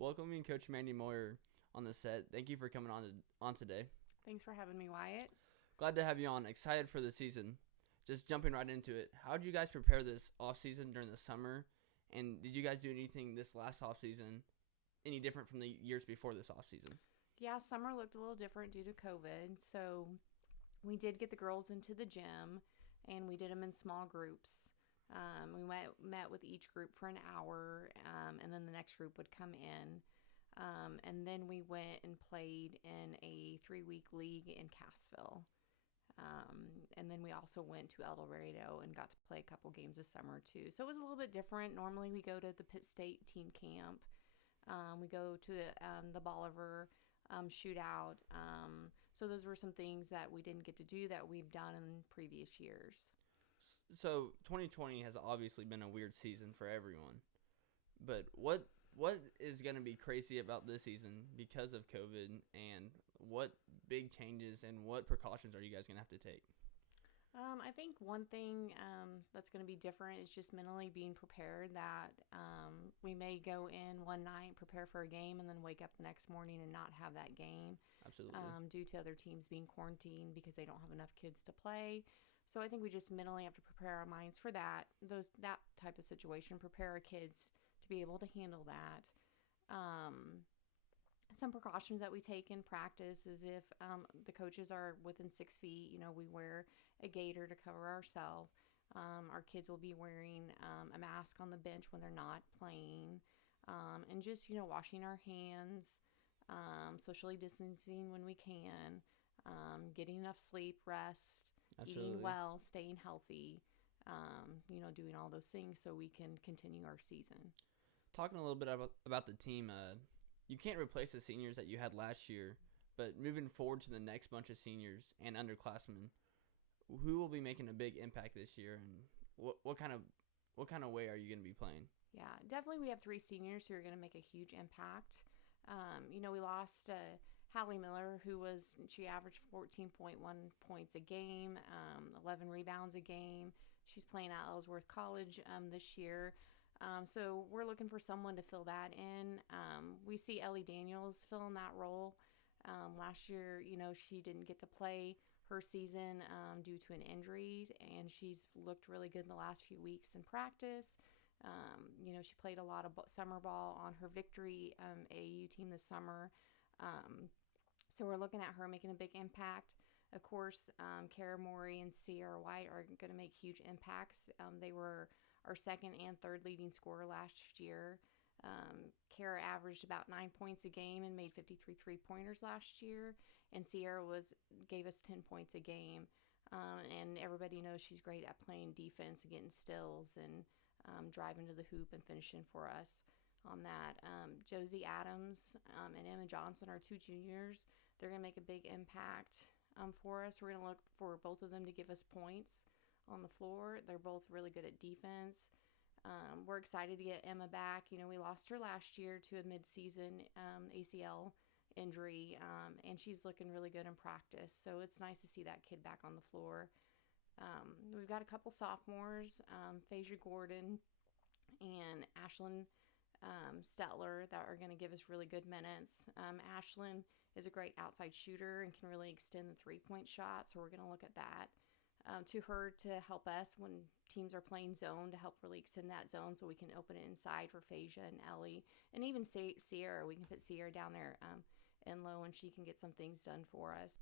welcoming Coach Mandy Moyer on the set. Thank you for coming on today. Thanks for having me, Wyatt. Glad to have you on. Excited for the season. Just jumping right into it. How did you guys prepare this off season during the summer? And did you guys do anything this last off season any different from the years before this off season? Yeah, summer looked a little different due to COVID. So we did get the girls into the gym and we did them in small groups. We met with each group for an hour, and then the next group would come in. And then we went and played in a 3-week league in Cassville. And then we also went to El Dorado and got to play a couple games this summer too. So it was a little bit different. Normally we go to the Pitt State team camp. We go to the Bolivar shootout. So those were some things that we didn't get to do that we've done in previous years. So 2020 has obviously been a weird season for everyone. But what is going to be crazy about this season because of COVID, and what big changes and what precautions are you guys going to have to take? I think one thing that's going to be different is just mentally being prepared that we may go in one night, prepare for a game, and then wake up the next morning and not have that game. Absolutely. Due to other teams being quarantined because they don't have enough kids to play. So I think we just mentally have to prepare our minds for that type of situation, prepare our kids to be able to handle that. Some precautions that we take in practice is if the coaches are within 6 feet, we wear a gaiter to cover ourselves. Our kids will be wearing a mask on the bench when they're not playing. And just, washing our hands, socially distancing when we can, getting enough sleep, rest, Absolutely. eating well, staying healthy, doing all those things so we can continue our season. Talking a little bit about the team, you can't replace the seniors that you had last year, but moving forward to the next bunch of seniors and underclassmen, who will be making a big impact this year, and what kind of way are you going to be playing? Yeah, definitely we have 3 seniors who are going to make a huge impact. We lost Hallie Miller, she averaged 14.1 points a game, 11 rebounds a game. She's playing at Ellsworth College this year. So we're looking for someone to fill that in. We see Ellie Daniels filling that role. Last year, she didn't get to play her season due to an injury, and she's looked really good in the last few weeks in practice. She played a lot of summer ball on her Victory AAU team this summer. So we're looking at her making a big impact. Of course, Kara Morey and Sierra White are going to make huge impacts. They were our second and third leading scorer last year. Kara averaged about 9 points a game and made 53 3-pointers last year. And Sierra gave us 10 points a game. And everybody knows she's great at playing defense and getting steals and driving to the hoop and finishing for us on that. Josie Adams and Emma Johnson are 2 juniors. They're going to make a big impact for us. We're going to look for both of them to give us points on the floor. They're both really good at defense. We're excited to get Emma back. We lost her last year to a mid-season ACL injury, and she's looking really good in practice. So it's nice to see that kid back on the floor. We've got a couple sophomores, Phaedra Gordon and Ashlyn Stetler, that are going to give us really good minutes. Ashlyn is a great outside shooter and can really extend the 3-point shot, so we're going to look at that. To her to help us when teams are playing zone, to help really extend that zone so we can open it inside for Phaedra and Ellie. And even Sierra, we can put Sierra down there in low and she can get some things done for us.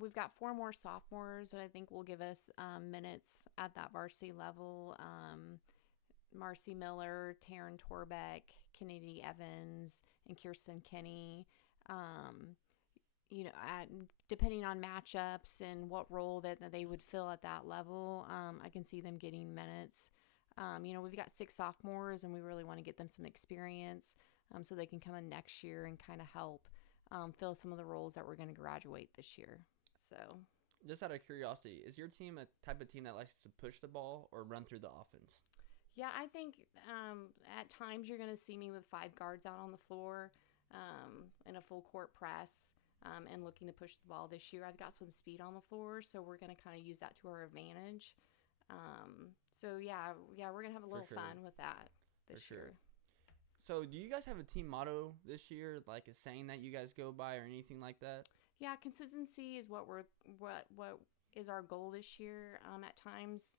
We've got 4 more sophomores that I think will give us minutes at that varsity level. Marcy Miller, Taryn Torbeck, Kennedy Evans, and Kirsten Kenny. Depending on matchups and what role that they would fill at that level, I can see them getting minutes. We've got 6 sophomores, and we really want to get them some experience so they can come in next year and kind of help fill some of the roles that we're going to graduate this year. So, just out of curiosity, is your team a type of team that likes to push the ball or run through the offense? Yeah, I think at times you're going to see me with 5 guards out on the floor in a full court press. And looking to push the ball this year. I've got some speed on the floor, so we're going to kind of use that to our advantage. We're going to have a little fun with that this year. So, do you guys have a team motto this year, like a saying that you guys go by or anything like that? Yeah, consistency is what is our goal this year. At times,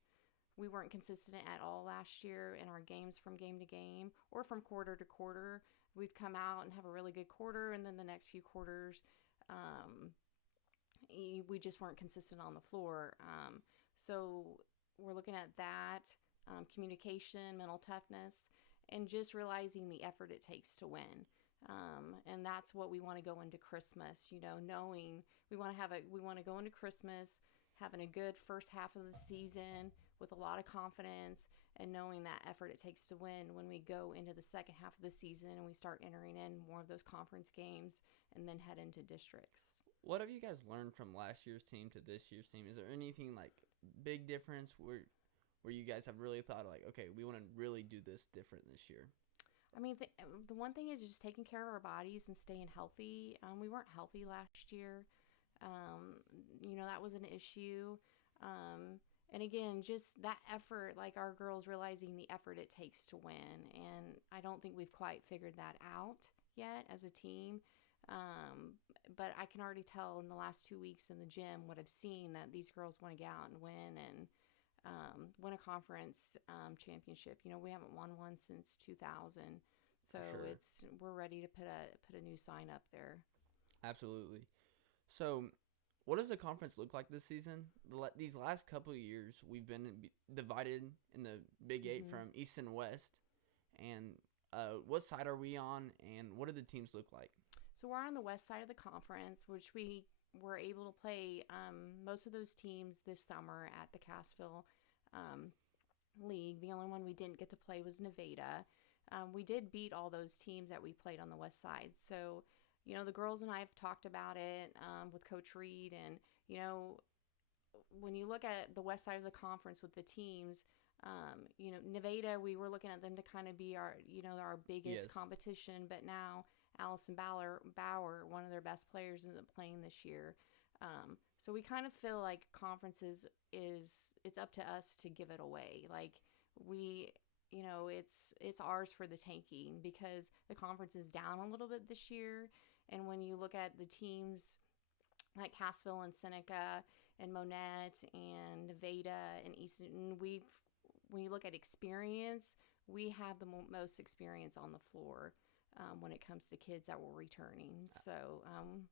we weren't consistent at all last year in our games from game to game or from quarter to quarter. We'd come out and have a really good quarter, and then the next few quarters, um, we just weren't consistent on the floor. So we're looking at that communication, mental toughness, and just realizing the effort it takes to win. And that's what we want to go into Christmas, knowing we want to go into Christmas having a good first half of the season with a lot of confidence and knowing that effort it takes to win when we go into the second half of the season and we start entering in more of those conference games and then head into districts. What have you guys learned from last year's team to this year's team? Is there anything like big difference where you guys have really thought like, okay, we want to really do this different this year? I mean, the one thing is just taking care of our bodies and staying healthy. We weren't healthy last year. That was an issue. And again, just that effort, like our girls realizing the effort it takes to win. And I don't think we've quite figured that out yet as a team. But I can already tell in the last 2 weeks in the gym what I've seen that these girls want to get out and win and win a conference championship. We haven't won one since 2000, so Sure. we're ready to put a new sign up there. Absolutely. So, what does the conference look like this season? These last couple of years, we've been divided in the Big Eight from East and West. And what side are we on, and what do the teams look like? So we're on the west side of the conference, which we were able to play most of those teams this summer at the Cassville League. The only one we didn't get to play was Nevada. We did beat all those teams that we played on the west side. So, the girls and I have talked about it with Coach Reed. And, when you look at the west side of the conference with the teams, Nevada, we were looking at them to kind of be our biggest Yes. competition. But now Allison Bauer, one of their best players, isn't playing this year. So we kind of feel like conferences it's up to us to give it away. Like it's ours for the taking because the conference is down a little bit this year. And when you look at the teams like Cassville and Seneca and Monette and Nevada and Easton, when you look at experience, we have the most experience on the floor when it comes to kids that were returning. So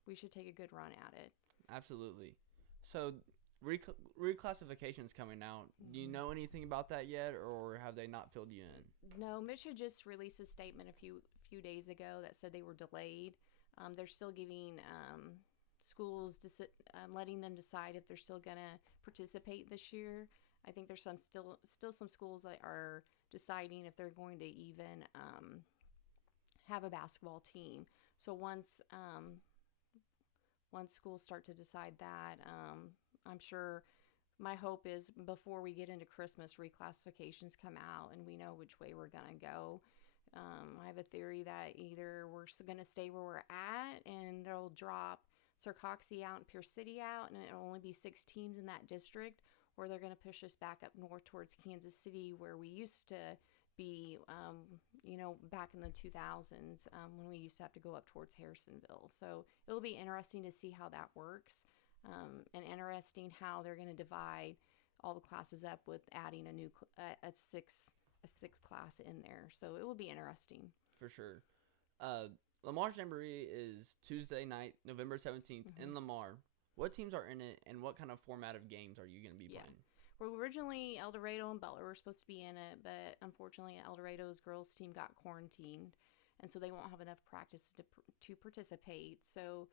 we should take a good run at it. Absolutely. So, reclassification's coming out. Do you know anything about that yet, or have they not filled you in? No, Misha just released a statement a few days ago that said they were delayed. They're still giving schools letting them decide if they're still gonna participate this year. I think there's still some schools that are deciding if they're going to even have a basketball team. So once schools start to decide that, I'm sure my hope is before we get into Christmas, reclassifications come out and we know which way we're going to go. I have a theory that either we're going to stay where we're at and they'll drop Sircoxie out and Pierce City out and it'll only be 6 teams in that district, or they're going to push us back up north towards Kansas City where we used to be, back in the 2000s when we used to have to go up towards Harrisonville. So it'll be interesting to see how that works and interesting how they're going to divide all the classes up with adding a sixth class in there. So it will be interesting. For sure. Lamar's Jamboree is Tuesday night, November 17th in Lamar. What teams are in it, and what kind of format of games are you going to be playing? Well, originally El Dorado and Butler were supposed to be in it, but unfortunately El Dorado's girls team got quarantined, and so they won't have enough practice to participate. So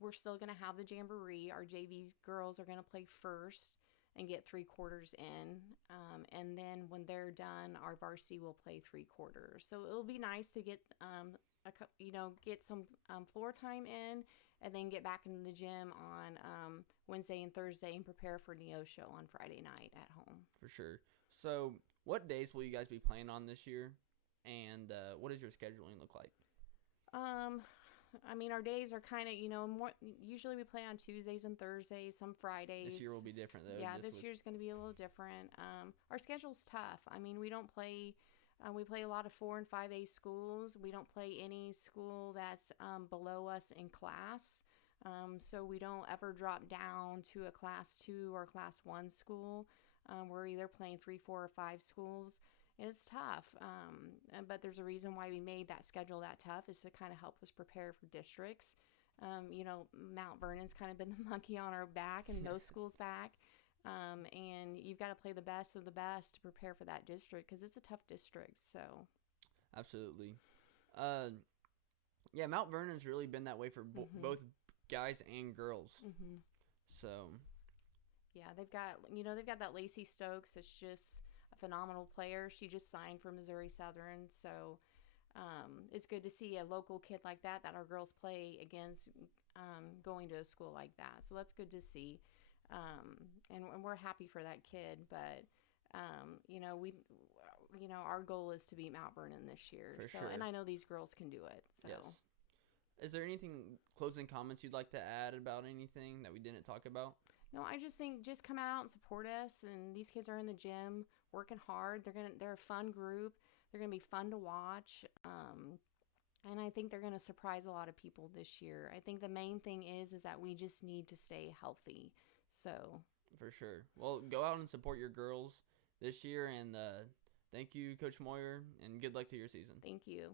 we're still going to have the Jamboree. Our JV girls are going to play first and get 3 quarters in, and then when they're done, our varsity will play 3 quarters. So it'll be nice to get get some floor time in, and then get back into the gym on Wednesday and Thursday and prepare for Neosho on Friday night at home. For sure. So, what days will you guys be playing on this year, and what does your scheduling look like? Our days are kind of, more. Usually we play on Tuesdays and Thursdays, some Fridays. This year will be different, though. Yeah, this year's going to be a little different. Our schedule's tough. We don't play We play a lot of 4 and 5A schools. We don't play any school that's below us in class. So we don't ever drop down to a class 2 or class 1 school. We're either playing 3, 4, or 5 schools. And it's tough. But there's a reason why we made that schedule that tough, is to kind of help us prepare for districts. Mount Vernon's kind of been the monkey on our back and those schools' back. And you've got to play the best of the best to prepare for that district, because it's a tough district. So, absolutely. Yeah, Mount Vernon's really been that way for both guys and girls. So, yeah, they've got that Lacey Stokes that's just a phenomenal player. She just signed for Missouri Southern, so it's good to see a local kid like that our girls play against, going to a school like that. So that's good to see. And we're happy for that kid, but our goal is to beat Mount Vernon this year. For sure. And I know these girls can do it. So. Yes. Is there anything, closing comments you'd like to add about anything that we didn't talk about? No, I just think just come out and support us. And these kids are in the gym working hard. They're a fun group. They're gonna be fun to watch. And I think they're gonna surprise a lot of people this year. I think the main thing is that we just need to stay healthy. So. For sure. Well, go out and support your girls this year, and thank you, Coach Moyer, and good luck to your season. Thank you.